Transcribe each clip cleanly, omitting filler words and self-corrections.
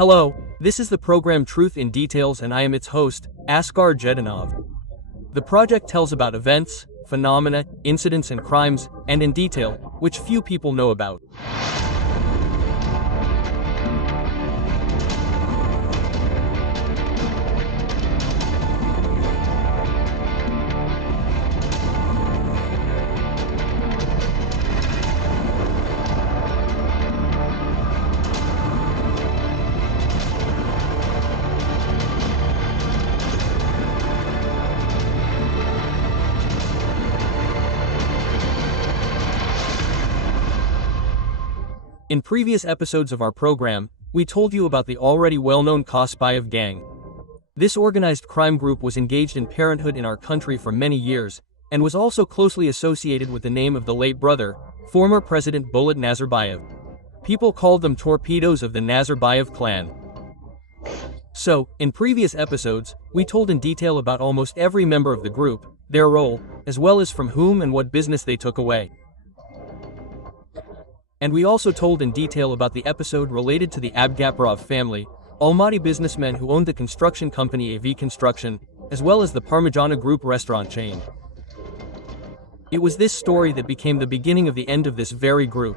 Hello, this is the program Truth in Details and I am its host, Askar Jedinov. The project tells about events, phenomena, incidents and crimes, and in detail, which few people know about. In previous episodes of our program, we told you about the already well-known Kospayev Gang. This organized crime group was engaged in parenthood in our country for many years, and was also closely associated with the name of the late brother, former President Bullet Nazarbayev. People called them torpedoes of the Nazarbayev clan. So, in previous episodes, we told in detail about almost every member of the group, their role, as well as from whom and what business they took away. And we also told in detail about the episode related to the Abgaparov family, Almaty businessmen who owned the construction company AV Construction, as well as the Parmigiana Group restaurant chain. It was this story that became the beginning of the end of this very group.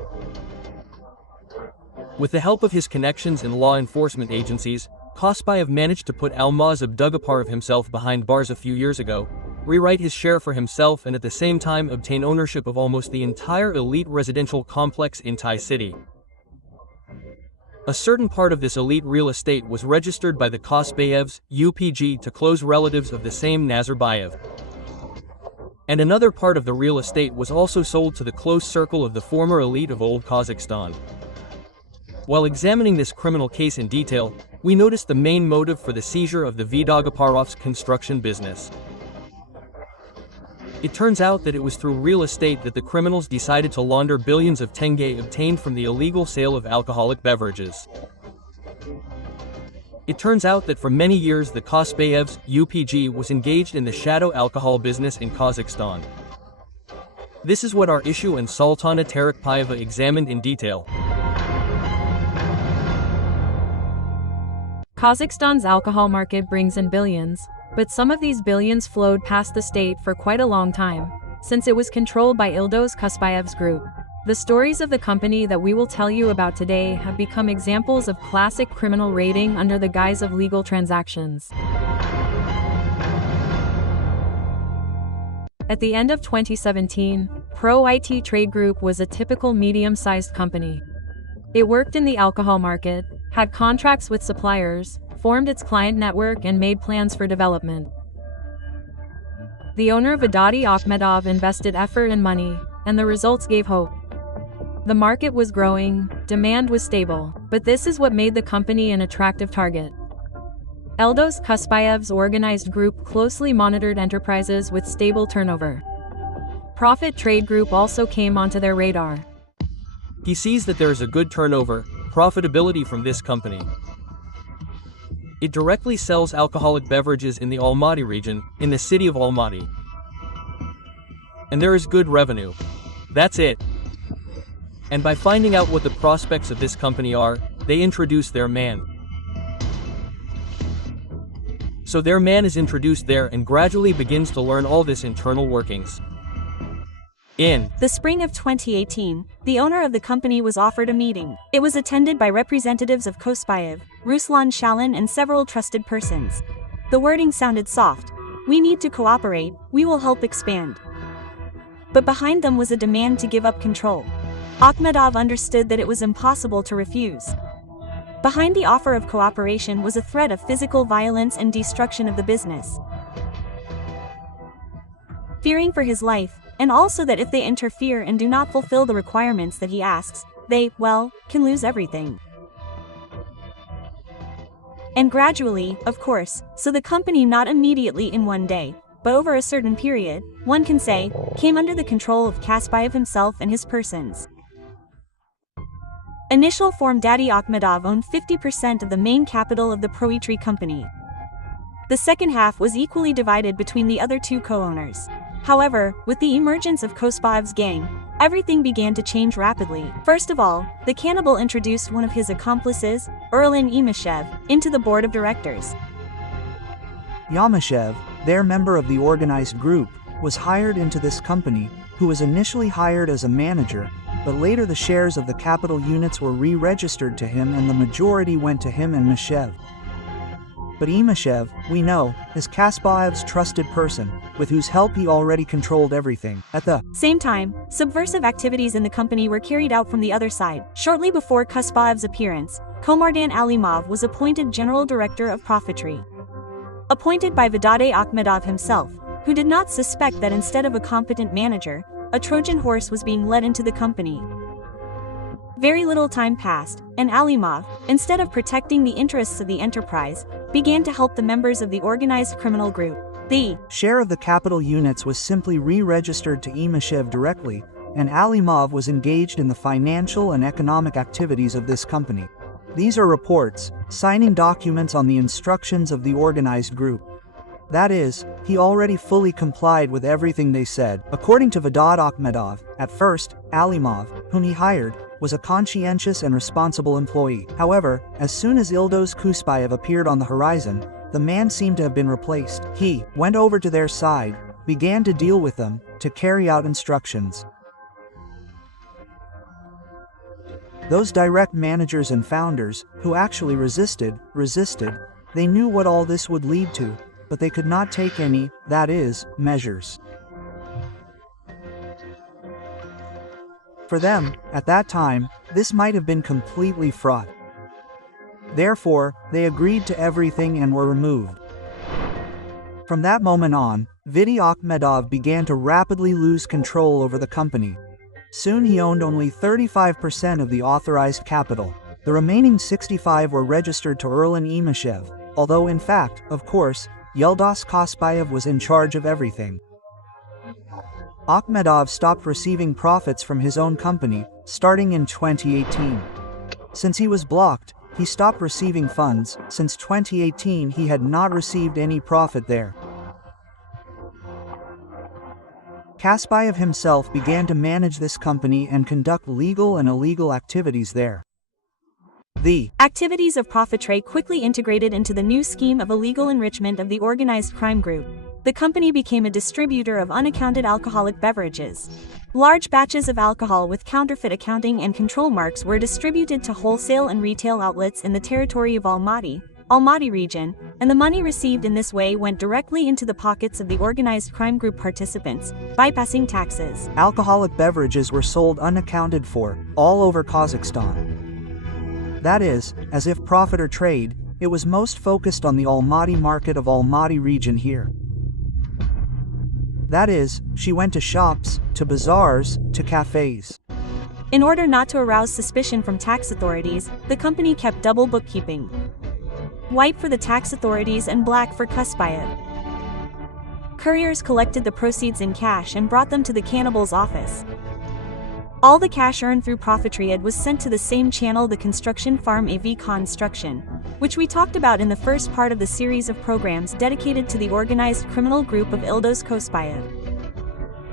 With the help of his connections in law enforcement agencies, Kospayev managed to put Almaz Abdugaparov himself behind bars a few years ago, rewrite his share for himself and at the same time obtain ownership of almost the entire elite residential complex in Thai City. A certain part of this elite real estate was registered by the Kospayevs, UPG, to close relatives of the same Nazarbayev. And another part of the real estate was also sold to the close circle of the former elite of old Kazakhstan. While examining this criminal case in detail, we noticed the main motive for the seizure of the Vdogaparov's construction business. It turns out that it was through real estate that the criminals decided to launder billions of tenge obtained from the illegal sale of alcoholic beverages. It turns out that for many years the Kospayevs, UPG, was engaged in the shadow alcohol business in Kazakhstan. This is what our issue and Sultana Terakpayeva examined in detail. Kazakhstan's alcohol market brings in billions, but some of these billions flowed past the state for quite a long time, since it was controlled by Yeldos Kospayev's group. The stories of the company that we will tell you about today have become examples of classic criminal raiding under the guise of legal transactions. At the end of 2017, Pro IT Trade Group was a typical medium-sized company. It worked in the alcohol market, had contracts with suppliers, formed its client network and made plans for development. The owner Vedati Akhmedov invested effort and money, and the results gave hope. The market was growing, demand was stable, but this is what made the company an attractive target. Yeldos Kospayev's organized group closely monitored enterprises with stable turnover. Profit Trade Group also came onto their radar. He sees that there is a good turnover, profitability from this company. It directly sells alcoholic beverages in the Almaty region, in the city of Almaty. And there is good revenue. That's it. And by finding out what the prospects of this company are, they introduce their man. So their man is introduced there and gradually begins to learn all this internal workings. In the spring of 2018, the owner of the company was offered a meeting. It was attended by representatives of Kospayev, Ruslan Shalin and several trusted persons. The wording sounded soft. We need to cooperate, we will help expand. But behind them was a demand to give up control. Akhmedov understood that it was impossible to refuse. Behind the offer of cooperation was a threat of physical violence and destruction of the business. Fearing for his life, and also that if they interfere and do not fulfill the requirements that he asks, they, well, can lose everything. And gradually, of course, so the company not immediately in one day, but over a certain period, one can say, came under the control of Kospayev himself and his persons. Initial form Daddy Akhmedov owned 50% of the main capital of the Proitri company. The second half was equally divided between the other two co-owners. However, with the emergence of Kospayev's gang, everything began to change rapidly. First of all, the Cannibal introduced one of his accomplices, Erlin Imashev, into the board of directors. Yamashev, their member of the organized group, was hired into this company, who was initially hired as a manager, but later the shares of the capital units were re-registered to him and the majority went to him and Mashev. But Imashev, we know, is Kospayev's trusted person, with whose help he already controlled everything. At the same time, subversive activities in the company were carried out from the other side. Shortly before Kospayev's appearance, Komardan Alimov was appointed General Director of Profitry. Appointed by Vedade Akhmedov himself, who did not suspect that instead of a competent manager, a Trojan horse was being led into the company. Very little time passed, and Alimov, instead of protecting the interests of the enterprise, began to help the members of the organized criminal group. The share of the capital units was simply re-registered to Imashev directly, and Alimov was engaged in the financial and economic activities of this company. These are reports, signing documents on the instructions of the organized group. That is, he already fully complied with everything they said. According to Vedad Akhmedov, at first, Alimov, whom he hired, was a conscientious and responsible employee. However, as soon as Yeldos Kospayev appeared on the horizon, the man seemed to have been replaced. He went over to their side, began to deal with them, to carry out instructions. Those direct managers and founders, who actually resisted, they knew what all this would lead to, but they could not take any, that is, measures. For them, at that time, this might have been completely fraught. Therefore, they agreed to everything and were removed. From that moment on, Vedade Akhmedov began to rapidly lose control over the company. Soon he owned only 35% of the authorized capital. The remaining 65% were registered to Erlin Imashev, although in fact, of course, Yeldos Kospayev was in charge of everything. Akhmedov stopped receiving profits from his own company, starting in 2018. Since he was blocked, he stopped receiving funds. Since 2018 he had not received any profit there. Kospayev himself began to manage this company and conduct legal and illegal activities there. The activities of Profitry quickly integrated into the new scheme of illegal enrichment of the organized crime group. The company became a distributor of unaccounted alcoholic beverages. Large batches of alcohol with counterfeit accounting and control marks were distributed to wholesale and retail outlets in the territory of Almaty region, and the money received in this way went directly into the pockets of the organized crime group participants, bypassing taxes. Alcoholic beverages were sold unaccounted for, all over Kazakhstan. That is, as if profit or trade, it was most focused on the Almaty market of Almaty region here. That is, she went to shops, to bazaars, to cafes. In order not to arouse suspicion from tax authorities, the company kept double bookkeeping. White for the tax authorities and black for Kospayev. Couriers collected the proceeds in cash and brought them to the Cannibal's office. All the cash earned through Profitry was sent to the same channel, the construction farm AV Construction, which we talked about in the first part of the series of programs dedicated to the organized criminal group of Yeldos Kospayev.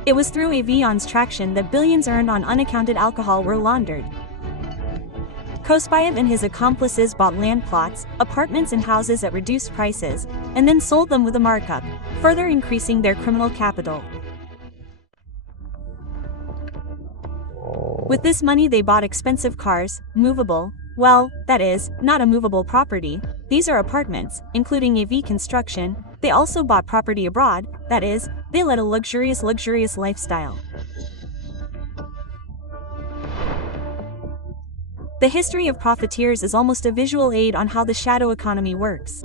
It was through Avion's traction that billions earned on unaccounted alcohol were laundered. Kospayev and his accomplices bought land plots, apartments and houses at reduced prices, and then sold them with a markup, further increasing their criminal capital. With this money they bought expensive cars, movable, well, that is, not a movable property, these are apartments, including AV construction. They also bought property abroad, that is, they led a luxurious lifestyle. The history of profiteers is almost a visual aid on how the shadow economy works.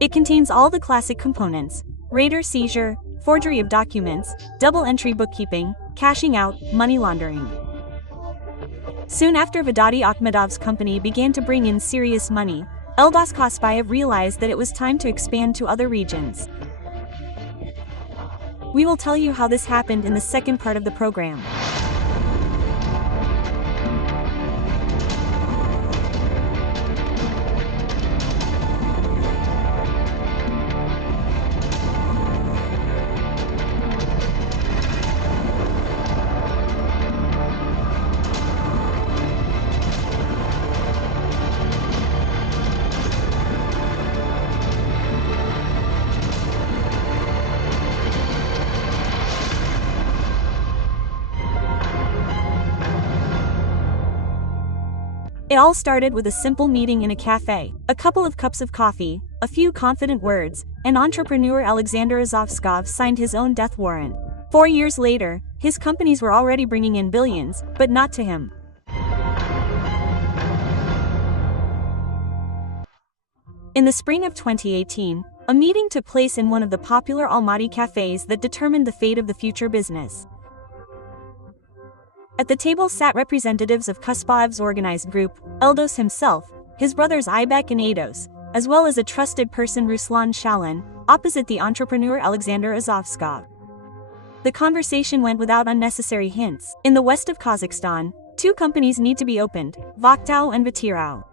It contains all the classic components: raider seizure, forgery of documents, double entry bookkeeping, cashing out, money laundering. Soon after Vedade Akhmedov's company began to bring in serious money, Yeldos Kospayev realized that it was time to expand to other regions. We will tell you how this happened in the second part of the program. It all started with a simple meeting in a cafe, a couple of cups of coffee, a few confident words, and entrepreneur Alexander Azovskov signed his own death warrant. 4 years later, his companies were already bringing in billions, but not to him. In the spring of 2018, a meeting took place in one of the popular Almaty cafes that determined the fate of the future business. At the table sat representatives of Kospayev's organized group, Yeldos himself, his brothers Jibek and Yeldos, as well as a trusted person Ruslan Shalin, opposite the entrepreneur Alexander Azovskov. The conversation went without unnecessary hints. In the west of Kazakhstan, 2 companies need to be opened, Vakhtau and Vatirau.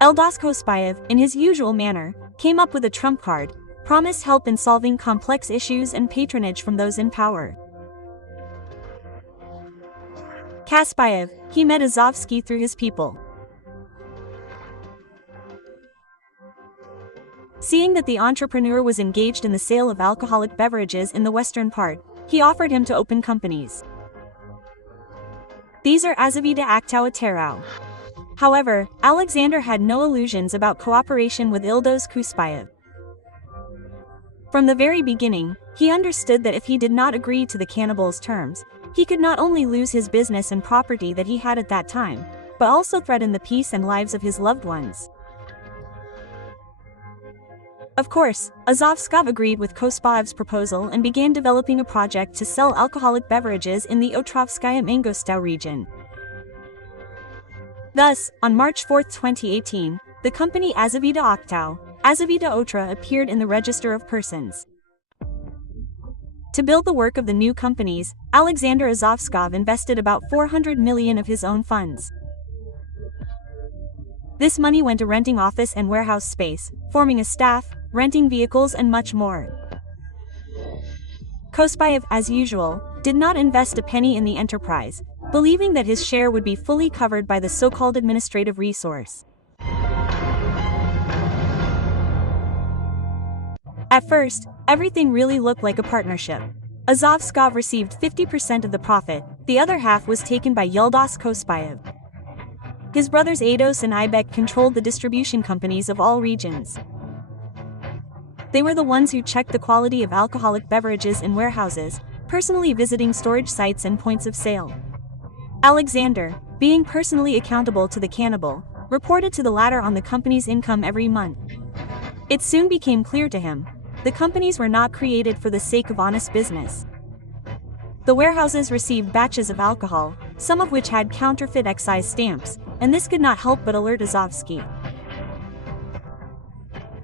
Yeldos Kospayev, in his usual manner, came up with a trump card, promised help in solving complex issues and patronage from those in power. Kospayev, he met Azovsky through his people. Seeing that the entrepreneur was engaged in the sale of alcoholic beverages in the western part, he offered him to open companies. These are Azovida Aktau and Terau. However, Alexander had no illusions about cooperation with Yeldos Kospayev. From the very beginning, he understood that if he did not agree to the Cannibal's terms, he could not only lose his business and property that he had at that time, but also threaten the peace and lives of his loved ones. Of course, Azovskov agreed with Kospayev's proposal and began developing a project to sell alcoholic beverages in the Otrovskaya Mangostau region. Thus, on March 4, 2018, the company Azovida Aktau, Azovida Otra appeared in the Register of Persons. To build the work of the new companies, Alexander Azovskov invested about 400 million of his own funds. This money went to renting office and warehouse space, forming a staff, renting vehicles and much more. Kospayev, as usual, did not invest a penny in the enterprise, believing that his share would be fully covered by the so-called administrative resource. At first, everything really looked like a partnership. Azovskov received 50% of the profit, the other half was taken by Yeldos Kospayev. His brothers Yeldos and Jibek controlled the distribution companies of all regions. They were the ones who checked the quality of alcoholic beverages in warehouses, personally visiting storage sites and points of sale. Alexander, being personally accountable to the Cannibal, reported to the latter on the company's income every month. It soon became clear to him, the companies were not created for the sake of honest business. The warehouses received batches of alcohol, some of which had counterfeit excise stamps, and this could not help but alert Azovsky.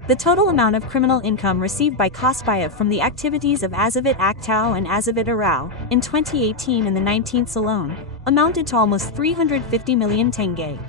The total amount of criminal income received by Kospayev from the activities of Azovit Aktau and Azovit Arau in 2018 and the 19th alone amounted to almost 350 million tenge.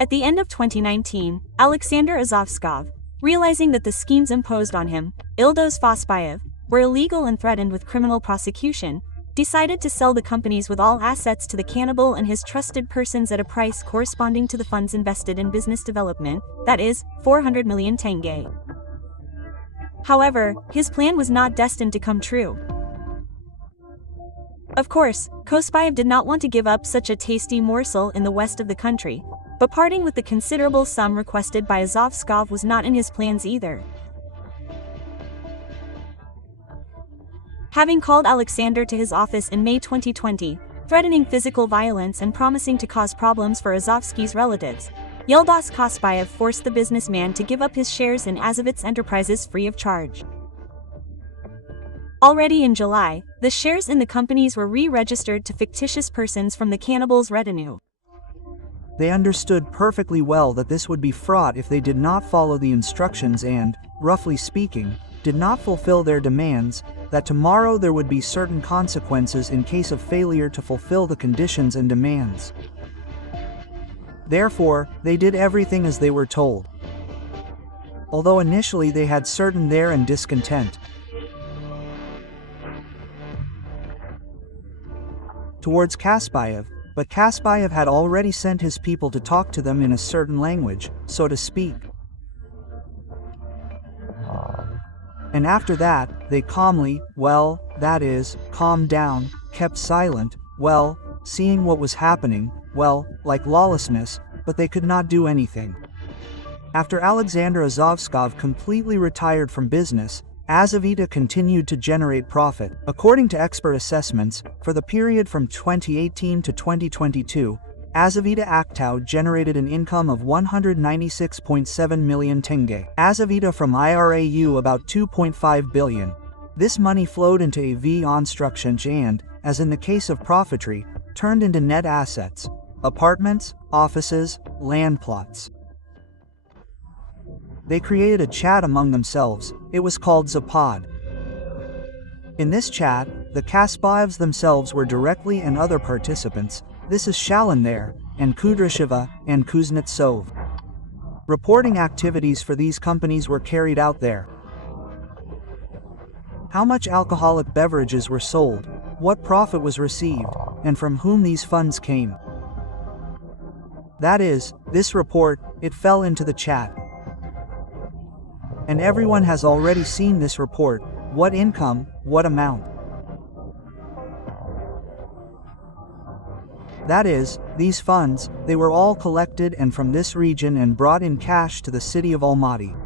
At the end of 2019, Alexander Azovskov, realizing that the schemes imposed on him, Yeldos Kospayev, were illegal and threatened with criminal prosecution, decided to sell the companies with all assets to the Cannibal and his trusted persons at a price corresponding to the funds invested in business development, that is, 400 million tenge. However, his plan was not destined to come true. Of course, Kospayev did not want to give up such a tasty morsel in the west of the country, but parting with the considerable sum requested by Azovskov was not in his plans either. Having called Alexander to his office in May 2020, threatening physical violence and promising to cause problems for Azovsky's relatives, Yeldos Kospayev forced the businessman to give up his shares in Azovit's enterprises free of charge. Already in July, the shares in the companies were re-registered to fictitious persons from the Cannibal's retinue. They understood perfectly well that this would be fraught if they did not follow the instructions and, roughly speaking, did not fulfill their demands, that tomorrow there would be certain consequences in case of failure to fulfill the conditions and demands. Therefore, they did everything as they were told. Although initially they had certain there and discontent towards Kospayev, but Kospayev had already sent his people to talk to them in a certain language, so to speak. And after that, they calmly, calmed down, kept silent, seeing what was happening, well, like lawlessness, but they could not do anything. After Alexander Azovskov completely retired from business, Azavita continued to generate profit. According to expert assessments, for the period from 2018 to 2022, Azavita Aktau generated an income of 196.7 million tenge. Azavita from IRAU about 2.5 billion. This money flowed into AV Onstructions and, as in the case of profitry, turned into net assets, apartments, offices, land plots. They created a chat among themselves. It was called Zapad. In this chat, the Kospayevs themselves were directly and other participants. This is Shalin there, and Kudryashova, and Kuznetsov. Reporting activities for these companies were carried out there. How much alcoholic beverages were sold, what profit was received, and from whom these funds came. That is, this report, it fell into the chat. And everyone has already seen this report, what income, what amount. That is, these funds, they were all collected and from this region and brought in cash to the city of Almaty.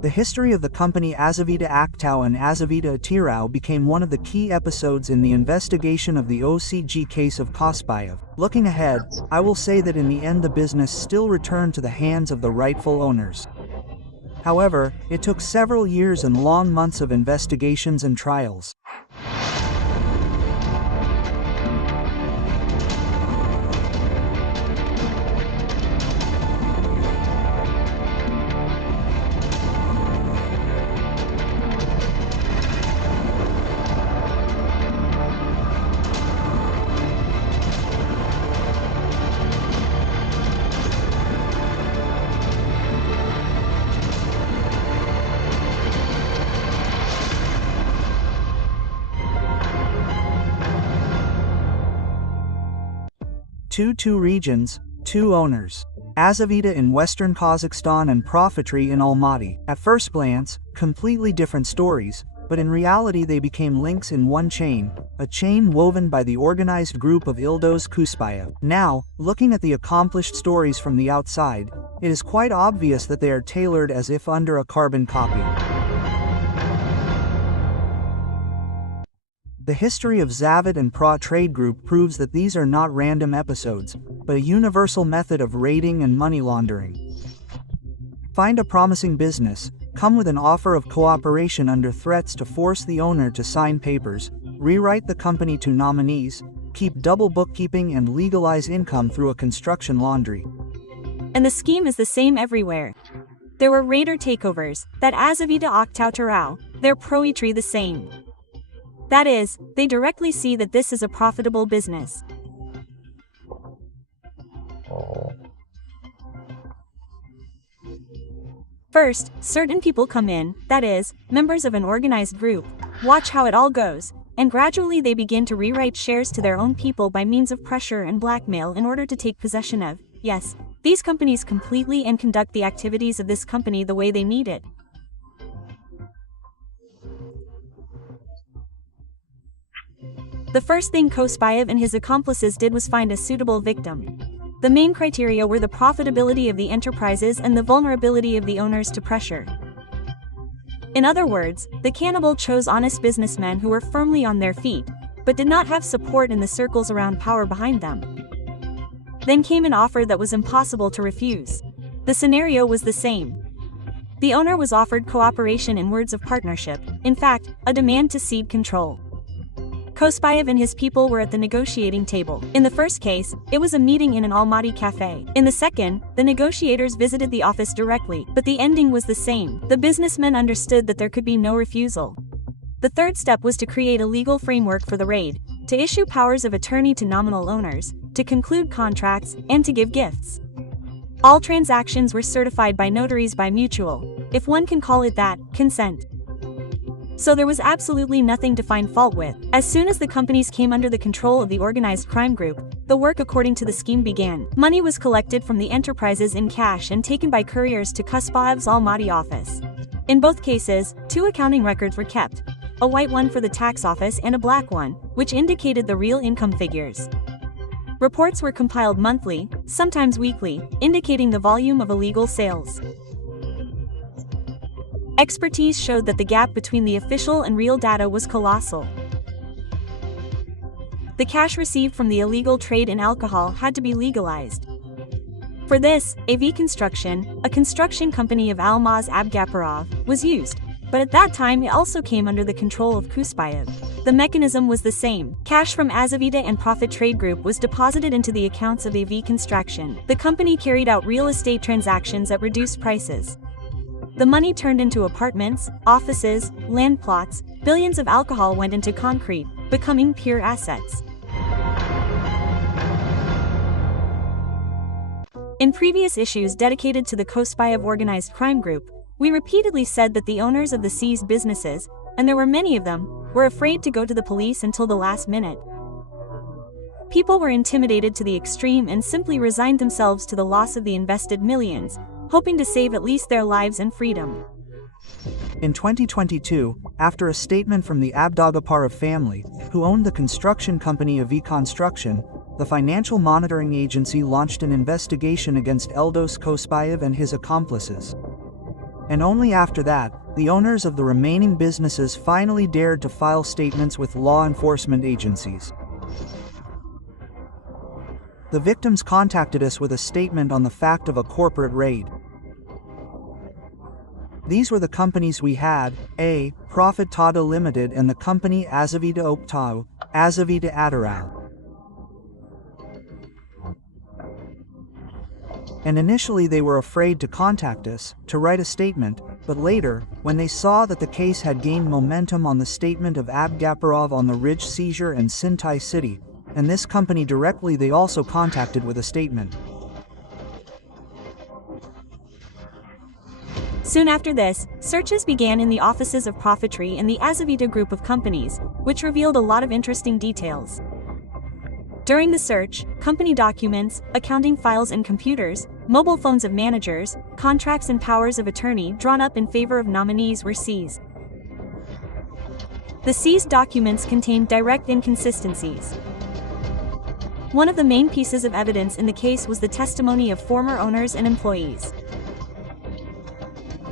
The history of the company Azavita Aktau and Azavita Atirau became one of the key episodes in the investigation of the OCG case of Kospayev. Looking ahead, I will say that in the end the business still returned to the hands of the rightful owners. However, it took several years and long months of investigations and trials. Two regions, two owners. Azavita in western Kazakhstan and profitry in Almaty. At first glance, completely different stories, but in reality they became links in one chain, a chain woven by the organized group of Yeldos Kospayev. Now, looking at the accomplished stories from the outside, it is quite obvious that they are tailored as if under a carbon copy. The history of Zavod and Pra Trade Group proves that these are not random episodes, but a universal method of raiding and money laundering. Find a promising business, come with an offer of cooperation under threats to force the owner to sign papers, rewrite the company to nominees, keep double bookkeeping and legalize income through a construction laundry. And the scheme is the same everywhere. There were raider takeovers, that Azavita Aktau Tarau, their proetry the same. That is, they directly see that this is a profitable business. First, certain people come in, that is, members of an organized group, watch how it all goes, and gradually they begin to rewrite shares to their own people by means of pressure and blackmail in order to take possession of, yes, these companies completely and conduct the activities of this company the way they need it. The first thing Kospayev and his accomplices did was find a suitable victim. The main criteria were the profitability of the enterprises and the vulnerability of the owners to pressure. In other words, the Cannibal chose honest businessmen who were firmly on their feet, but did not have support in the circles around power behind them. Then came an offer that was impossible to refuse. The scenario was the same. The owner was offered cooperation in words of partnership, in fact, a demand to cede control. Kospayev and his people were at the negotiating table. In the first case, it was a meeting in an Almaty cafe. In the second, the negotiators visited the office directly, but the ending was the same. The businessmen understood that there could be no refusal. The third step was to create a legal framework for the raid, to issue powers of attorney to nominal owners, to conclude contracts, and to give gifts. All transactions were certified by notaries by mutual, if one can call it that, consent. So there was absolutely nothing to find fault with. As soon as the companies came under the control of the organized crime group, the work according to the scheme began. Money was collected from the enterprises in cash and taken by couriers to Kospayev's Almaty office. In both cases, 2 accounting records were kept. a white one for the tax office and a black one, which indicated the real income figures. Reports were compiled monthly, sometimes weekly, indicating the volume of illegal sales. Expertise showed that the gap between the official and real data was colossal. The cash received from the illegal trade in alcohol had to be legalized. For this, AV Construction, a construction company of Almaz Abgaparov, was used, but at that time it also came under the control of Kospayev. The mechanism was the same. Cash from Azavita and Profit Trade Group was deposited into the accounts of AV Construction. The company carried out real estate transactions at reduced prices. The money turned into apartments, offices, land plots. Billions of alcohol went into concrete, becoming pure assets. In previous issues dedicated to the Kospayev organized crime group, we repeatedly said that the owners of the seized businesses, and there were many of them, were afraid to go to the police until the last minute. People were intimidated to the extreme and simply resigned themselves to the loss of the invested millions, hoping to save at least their lives and freedom. In 2022, after a statement from the Abdogaparov family, who owned the construction company AV Construction, the Financial Monitoring Agency launched an investigation against Yeldos Kospayev and his accomplices. And only after that, the owners of the remaining businesses finally dared to file statements with law enforcement agencies. The victims contacted us with a statement on the fact of a corporate raid. These were the companies we had: A. Profit Tada Limited and the company Azavita Optau, Azavita Adaral. And initially they were afraid to contact us, to write a statement, but later, when they saw that the case had gained momentum on the statement of Abgaparov on the Ridge seizure and Sintai City, and this company directly they also contacted with a statement. Soon after this, searches began in the offices of Profitry and the Azavita group of companies, which revealed a lot of interesting details. During the search, company documents, accounting files and computers, mobile phones of managers, contracts and powers of attorney drawn up in favor of nominees were seized. The seized documents contained direct inconsistencies. One of the main pieces of evidence in the case was the testimony of former owners and employees.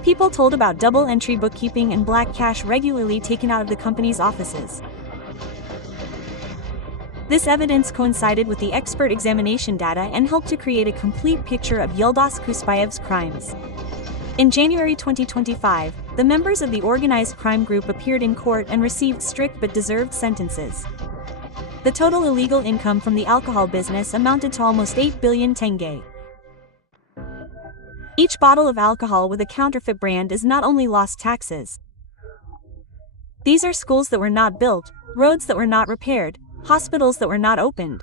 People told about double-entry bookkeeping and black cash regularly taken out of the company's offices. This evidence coincided with the expert examination data and helped to create a complete picture of Yeldos Kospayev's crimes. In January 2025, the members of the organized crime group appeared in court and received strict but deserved sentences. The total illegal income from the alcohol business amounted to almost 8 billion tenge. Each bottle of alcohol with a counterfeit brand is not only lost taxes. These are schools that were not built, roads that were not repaired, hospitals that were not opened.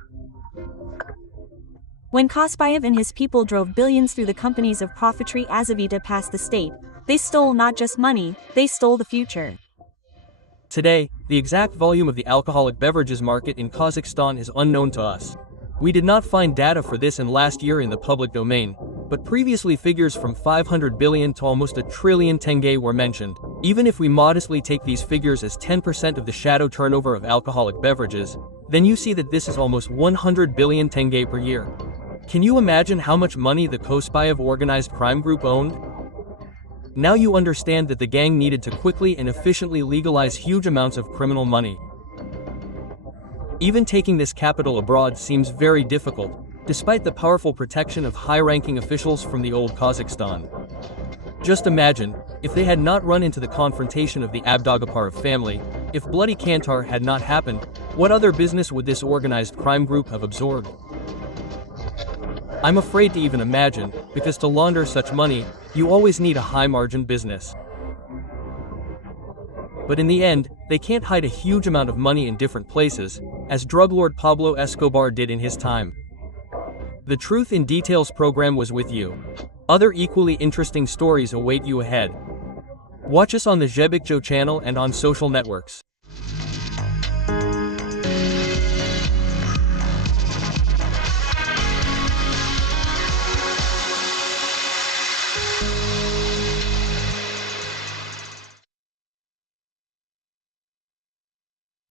When Kospayev and his people drove billions through the companies of Profitry Azavita past the state, they stole not just money, they stole the future. Today, the exact volume of the alcoholic beverages market in Kazakhstan is unknown to us. We did not find data for this in last year in the public domain, but previously figures from 500 billion to almost 1 trillion tenge were mentioned. Even if we modestly take these figures as 10% of the shadow turnover of alcoholic beverages, then you see that this is almost 100 billion tenge per year. Can you imagine how much money the Kospayev organized crime group owned? Now you understand that the gang needed to quickly and efficiently legalize huge amounts of criminal money. Even taking this capital abroad seems very difficult, despite the powerful protection of high-ranking officials from the old Kazakhstan. Just imagine, if they had not run into the confrontation of the Abdogaparov family, if Bloody Kantar had not happened, what other business would this organized crime group have absorbed? I'm afraid to even imagine, because to launder such money, you always need a high-margin business. But in the end, they can't hide a huge amount of money in different places, as drug lord Pablo Escobar did in his time. The Truth in Details program was with you. Other equally interesting stories await you ahead. Watch us on the Jibek Joly channel and on social networks.